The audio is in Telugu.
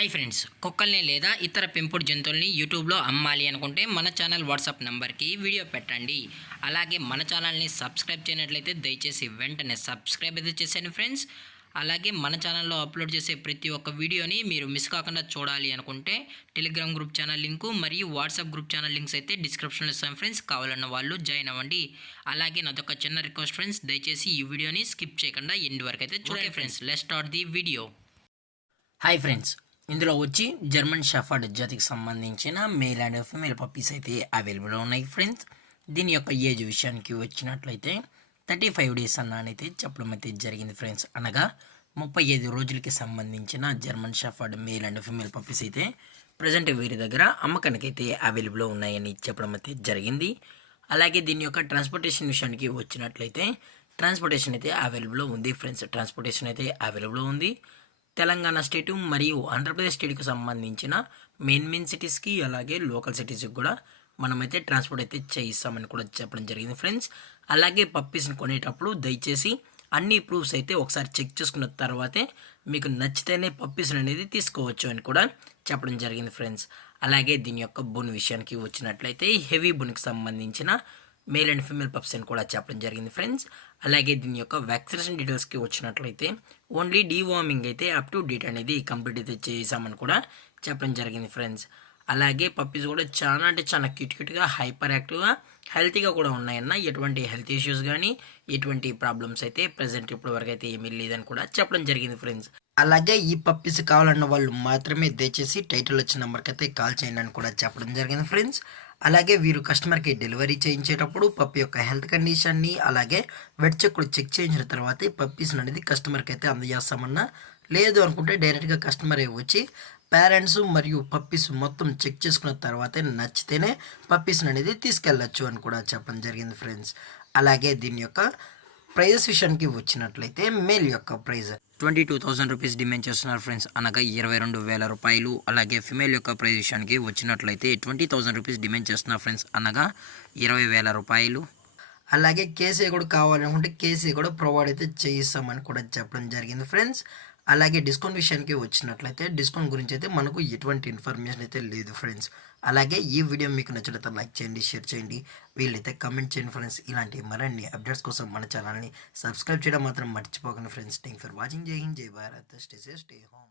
హాయ్ ఫ్రెండ్స్, కుక్కల్ని లేదా ఇతర పెంపుడు జంతువుల్ని యూట్యూబ్లో అమ్మాలి అనుకుంటే మన ఛానల్ వాట్సాప్ నెంబర్కి వీడియో పెట్టండి. అలాగే మన ఛానల్ని సబ్స్క్రైబ్ చేయనట్లయితే దయచేసి వెంటనే సబ్స్క్రైబ్ అయితే చేసేయండి ఫ్రెండ్స్. అలాగే మన ఛానల్లో అప్లోడ్ చేసే ప్రతి ఒక్క వీడియోని మీరు మిస్ కాకుండా చూడాలి అనుకుంటే టెలిగ్రామ్ గ్రూప్ ఛానల్ లింకు మరియు వాట్సాప్ గ్రూప్ ఛానల్ లింక్స్ అయితే డిస్క్రిప్షన్లో ఇస్తాం ఫ్రెండ్స్. కావాలన్న వాళ్ళు జాయిన్ అవ్వండి. అలాగే నాదొక చిన్న రిక్వెస్ట్ ఫ్రెండ్స్, దయచేసి ఈ వీడియోని స్కిప్ చేయకుండా ఎండ్ వరకు అయితే చూడండి friends. Let's start the video. Hi friends, ఇందులో వచ్చి జర్మన్ షెఫర్డ్ జాతికి సంబంధించిన మేల్ అండ్ ఫీమేల్ పప్పీస్ అయితే అవైలబుల్ ఉన్నాయి ఫ్రెండ్స్. దీని యొక్క ఏజ్ విషయానికి వచ్చినట్లయితే 35 డేస్ అన్నైతే చెప్పడం అయితే జరిగింది ఫ్రెండ్స్. అనగా 35 రోజులకి సంబంధించిన German shepherd male and female puppies అయితే ప్రజెంట్ వీరి దగ్గర అమ్మకానికి అయితే అవైలబుల్ ఉన్నాయని చెప్పడం అయితే జరిగింది. అలాగే దీని యొక్క ట్రాన్స్పోర్టేషన్ విషయానికి వచ్చినట్లయితే ట్రాన్స్పోర్టేషన్ అయితే అవైలబుల్ ఉంది ఫ్రెండ్స్. ట్రాన్స్పోర్టేషన్ అయితే అవైలబుల్ ఉంది. తెలంగాణ స్టేటు మరియు ఆంధ్రప్రదేశ్ స్టేట్కి సంబంధించిన మెయిన్ సిటీస్కి అలాగే లోకల్ సిటీస్కి కూడా మనమైతే ట్రాన్స్పోర్ట్ అయితే చేయిస్తామని కూడా చెప్పడం జరిగింది ఫ్రెండ్స్. అలాగే పప్పీస్ని కొనేటప్పుడు దయచేసి అన్ని ప్రూఫ్స్ అయితే ఒకసారి చెక్ చేసుకున్న తర్వాతే మీకు నచ్చితేనే పప్పీస్ని అనేది తీసుకోవచ్చు అని కూడా చెప్పడం జరిగింది ఫ్రెండ్స్. అలాగే దీని యొక్క బోన్ విషయానికి వచ్చినట్లయితే హెవీ బోన్కి సంబంధించిన మేల్ అండ్ ఫీమేల్ పప్స్ అని కూడా చెప్పడం జరిగింది ఫ్రెండ్స్. అలాగే దీని యొక్క వ్యాక్సినేషన్ డీటెయిల్స్కి వచ్చినట్లయితే ఓన్లీ డీవార్మింగ్ అయితే అప్ టు డేట్ అనేది కంప్లీట్ అయితే చేసామని కూడా చెప్పడం జరిగింది ఫ్రెండ్స్. అలాగే పప్పీస్ కూడా చాలా అంటే చాలా క్యూట్గా హైపర్ యాక్టివ్గా హెల్తీగా కూడా ఉన్నాయన్న. ఎటువంటి హెల్త్ ఇష్యూస్ కానీ ఎటువంటి ప్రాబ్లమ్స్ అయితే ప్రజెంట్ ఇప్పటి వరకు అయితే ఏమీ లేదని కూడా చెప్పడం జరిగింది ఫ్రెండ్స్. అలాగే ఈ పప్పీస్ కావాలన్న వాళ్ళు మాత్రమే దయచేసి టైటిల్ వచ్చిన నెంబర్కి అయితే కాల్ చేయండి అని కూడా చెప్పడం జరిగింది ఫ్రెండ్స్. అలాగే వీరు కస్టమర్కి డెలివరీ చేయించేటప్పుడు పప్పి యొక్క హెల్త్ కండిషన్ని అలాగే వెట్ చెక్ కూడా చెక్ చేయించిన తర్వాతే పప్పీస్ అనేది కస్టమర్కి అయితే అందజేస్తామన్నా. లేదు అనుకుంటే డైరెక్ట్గా కస్టమరే వచ్చి పేరెంట్స్ మరియు పప్పీస్ మొత్తం చెక్ చేసుకున్న తర్వాతే నచ్చితేనే పప్పీస్ అనేది తీసుకెళ్ళచ్చు అని కూడా చెప్పడం జరిగింది ఫ్రెండ్స్. అలాగే దీని యొక్క ప్రైజెస్ విషయానికి వచ్చినట్లయితే మేల్ యొక్క ప్రైజ్ 22,000 రూపీస్ డిమాండ్ చేస్తున్నారు ఫ్రెండ్స్, అనగా 22,000 రూపాయలు. అలాగే ఫిమేల్ యొక్క ప్రైజ్ విషయానికి వచ్చినట్లయితే 20,000 రూపీస్ డిమాండ్ చేస్తున్నారు ఫ్రెండ్స్, అనగా 20,000 రూపాయలు. అలాగే కేసీ కూడా కావాలనుకుంటే కేసీ కూడా ప్రొవైడ్ అయితే చేయిస్తామని కూడా చెప్పడం జరిగింది ఫ్రెండ్స్. అలాగే డిస్కౌంట్ విషయానికి వచ్చినట్లయితే డిస్కౌంట్ గురించి అయితే మనకు ఎటువంటి ఇన్ఫర్మేషన్ అయితే లేదు ఫ్రెండ్స్. అలాగే ఈ వీడియో మీకు నచ్చినట్లయితే లైక్ చేయండి, షేర్ చేయండి, వీళ్ళైతే కమెంట్ చేయండి ఫ్రెండ్స్. ఇలాంటి మరిన్ని అప్డేట్స్ కోసం మన ఛానల్ని సబ్స్క్రైబ్ చేయడం మాత్రం మర్చిపోకండి ఫ్రెండ్స్. Thank for watching. జై హింద్, జై Bharat, stay safe, stay home.